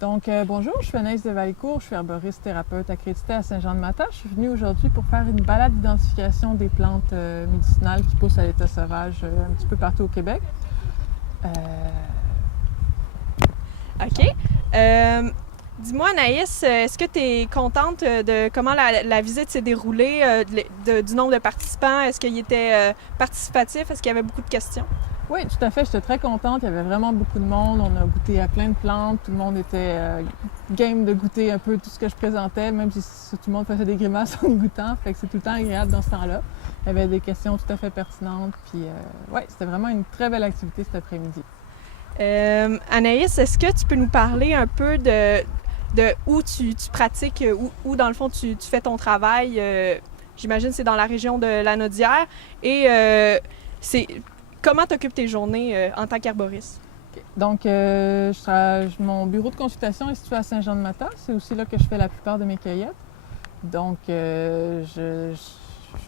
Bonjour, je suis Anaïs de Valcourt, je suis herboriste thérapeute accréditée à Saint-Jean-de-Matha. Je suis venue aujourd'hui pour faire une balade d'identification des plantes médicinales qui poussent à l'état sauvage un petit peu partout au Québec. OK. Dis-moi, Anaïs, est-ce que tu es contente de comment la visite s'est déroulée, du nombre de participants? Est-ce qu'il était participatif? Est-ce qu'il y avait beaucoup de questions? Oui, tout à fait, j'étais très contente. Il y avait vraiment beaucoup de monde. On a goûté à plein de plantes. Tout le monde était game de goûter un peu tout ce que je présentais, même si tout le monde faisait des grimaces en goûtant. Fait que c'est tout le temps agréable dans ce temps-là. Il y avait des questions tout à fait pertinentes. Puis, c'était vraiment une très belle activité cet après-midi. Anaïs, est-ce que tu peux nous parler un peu de où tu pratiques, où dans le fond tu fais ton travail? J'imagine que c'est dans la région de Lanaudière. Et comment tu occupes tes journées en tant qu'herboriste? Okay. Donc, mon bureau de consultation est situé à Saint-Jean-de-Matha. C'est aussi là que je fais la plupart de mes cueillettes. Donc, je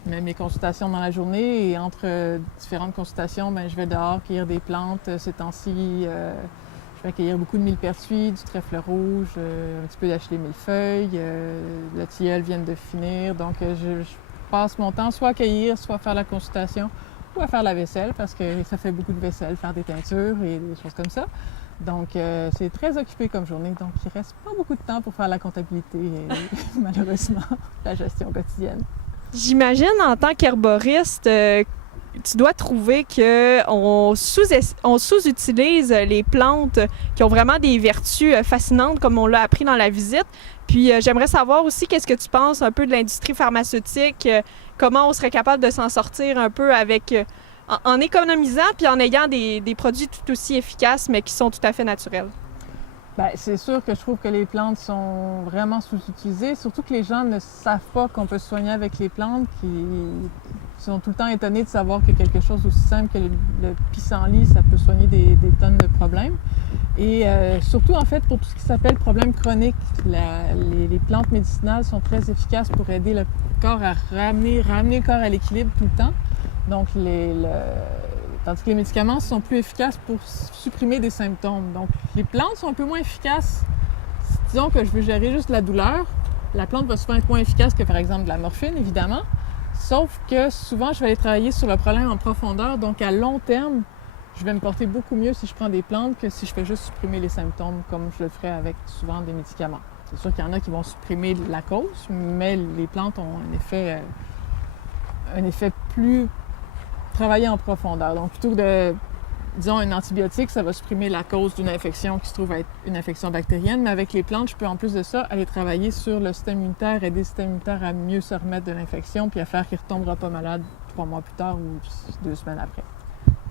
mets mes consultations dans la journée et entre différentes consultations, je vais dehors cueillir des plantes. Ces temps-ci, je vais cueillir beaucoup de millepertuis, du trèfle rouge, un petit peu d'acheter millefeuille. Le tilleul vient de finir. Donc, je passe mon temps soit à cueillir, soit à faire la consultation ou à faire la vaisselle parce que ça fait beaucoup de vaisselle, faire des teintures et des choses comme ça. Donc, c'est très occupé comme journée. Donc, il ne reste pas beaucoup de temps pour faire la comptabilité et malheureusement, la gestion quotidienne. J'imagine, en tant qu'herboriste, tu dois trouver qu'on sous-utilise les plantes qui ont vraiment des vertus fascinantes, comme on l'a appris dans la visite. Puis j'aimerais savoir aussi qu'est-ce que tu penses un peu de l'industrie pharmaceutique, comment on serait capable de s'en sortir un peu avec en économisant puis en ayant des produits tout aussi efficaces, mais qui sont tout à fait naturels. Bien, c'est sûr que je trouve que les plantes sont vraiment sous-utilisées, surtout que les gens ne savent pas qu'on peut se soigner avec les plantes, qui sont tout le temps étonnés de savoir que quelque chose aussi simple que le pissenlit, ça peut soigner des tonnes de problèmes. Et surtout, en fait, pour tout ce qui s'appelle problème chronique, les plantes médicinales sont très efficaces pour aider le corps à ramener le corps à l'équilibre tout le temps. Donc, tandis que les médicaments sont plus efficaces pour supprimer des symptômes. Donc, les plantes sont un peu moins efficaces. Disons que je veux gérer juste la douleur. La plante va souvent être moins efficace que, par exemple, de la morphine, évidemment. Sauf que souvent, je vais aller travailler sur le problème en profondeur. Donc, à long terme, je vais me porter beaucoup mieux si je prends des plantes que si je fais juste supprimer les symptômes comme je le ferais avec souvent des médicaments. C'est sûr qu'il y en a qui vont supprimer la cause, mais les plantes ont un effet plus travaillé en profondeur. Donc, plutôt que disons, un antibiotique, ça va supprimer la cause d'une infection qui se trouve être une infection bactérienne, mais avec les plantes, je peux en plus de ça aller travailler sur le système immunitaire, aider le système immunitaire à mieux se remettre de l'infection puis à faire qu'il ne retombera pas malade 3 mois plus tard ou 2 semaines après.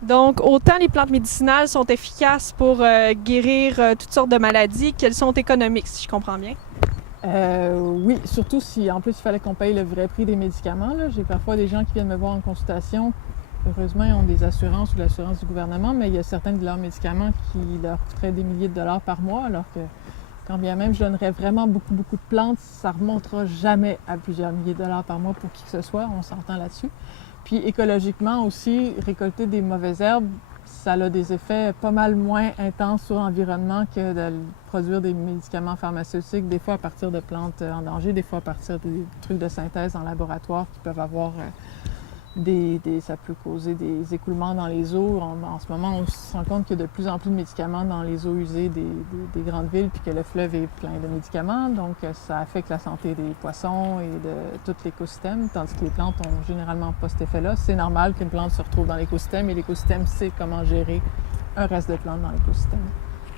Donc, autant les plantes médicinales sont efficaces pour guérir toutes sortes de maladies qu'elles sont économiques, si je comprends bien. Oui, surtout si en plus il fallait qu'on paye le vrai prix des médicaments. Là. J'ai parfois des gens qui viennent me voir en consultation. Heureusement, ils ont des assurances ou de l'assurance du gouvernement, mais il y a certains de leurs médicaments qui leur coûteraient des milliers de dollars par mois, alors que quand bien même je donnerais vraiment beaucoup de plantes, ça ne remontera jamais à plusieurs milliers de dollars par mois pour qui que ce soit, on s'entend là-dessus. Puis écologiquement aussi, récolter des mauvaises herbes, ça a des effets pas mal moins intenses sur l'environnement que de produire des médicaments pharmaceutiques, des fois à partir de plantes en danger, des fois à partir des trucs de synthèse en laboratoire qui peuvent avoir ça peut causer des écoulements dans les eaux. En ce moment, on se rend compte qu'il y a de plus en plus de médicaments dans les eaux usées des grandes villes, puis que le fleuve est plein de médicaments. Donc, ça affecte la santé des poissons et de tout l'écosystème, tandis que les plantes ont généralement pas cet effet-là. C'est normal qu'une plante se retrouve dans l'écosystème et l'écosystème sait comment gérer un reste de plantes dans l'écosystème.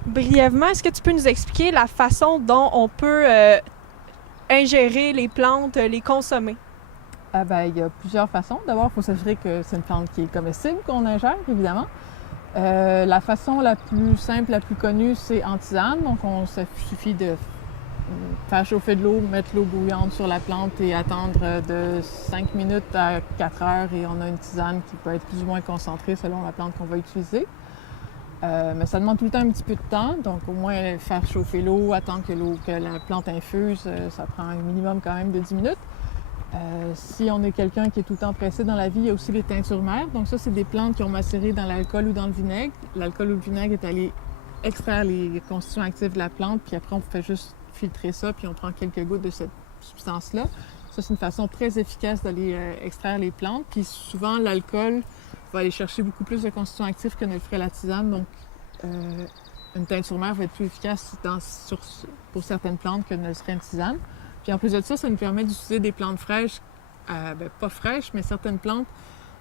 Brièvement, est-ce que tu peux nous expliquer la façon dont on peut ingérer les plantes, les consommer? Il y a plusieurs façons. D'abord, il faut s'assurer que c'est une plante qui est comestible qu'on ingère, évidemment. La façon la plus simple, la plus connue, c'est en tisane. Donc, ça suffit de faire chauffer de l'eau, mettre l'eau bouillante sur la plante et attendre de 5 minutes à 4 heures et on a une tisane qui peut être plus ou moins concentrée selon la plante qu'on va utiliser. Mais ça demande tout le temps un petit peu de temps. Donc, au moins, faire chauffer l'eau, attendre que la plante infuse, ça prend un minimum quand même de 10 minutes. Si on est quelqu'un qui est tout le temps pressé dans la vie, il y a aussi les teintures mères. Donc ça, c'est des plantes qui ont macéré dans l'alcool ou dans le vinaigre. L'alcool ou le vinaigre est allé extraire les constituants actifs de la plante, puis après, on fait juste filtrer ça, puis on prend quelques gouttes de cette substance-là. Ça, c'est une façon très efficace d'aller extraire les plantes. Puis souvent, l'alcool va aller chercher beaucoup plus de constituants actifs que ne le ferait la tisane. Donc, une teinture mère va être plus efficace pour certaines plantes que ne le serait une tisane. Puis en plus de ça nous permet d'utiliser des plantes fraîches, pas fraîches, mais certaines plantes,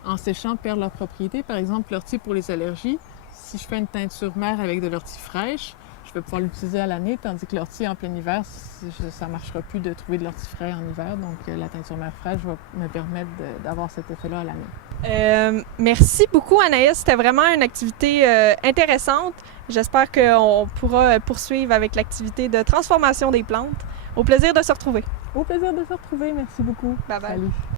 en séchant, perdent leurs propriétés. Par exemple, l'ortie pour les allergies. Si je fais une teinture mère avec de l'ortie fraîche, je vais pouvoir l'utiliser à l'année, tandis que l'ortie en plein hiver, ça ne marchera plus de trouver de l'ortie frais en hiver. Donc, la teinture mère fraîche va me permettre d'avoir cet effet-là à l'année. Merci beaucoup, Anaïs. C'était vraiment une activité intéressante. J'espère qu'on pourra poursuivre avec l'activité de transformation des plantes. Au plaisir de se retrouver. Au plaisir de se retrouver. Merci beaucoup. Bye bye. Salut.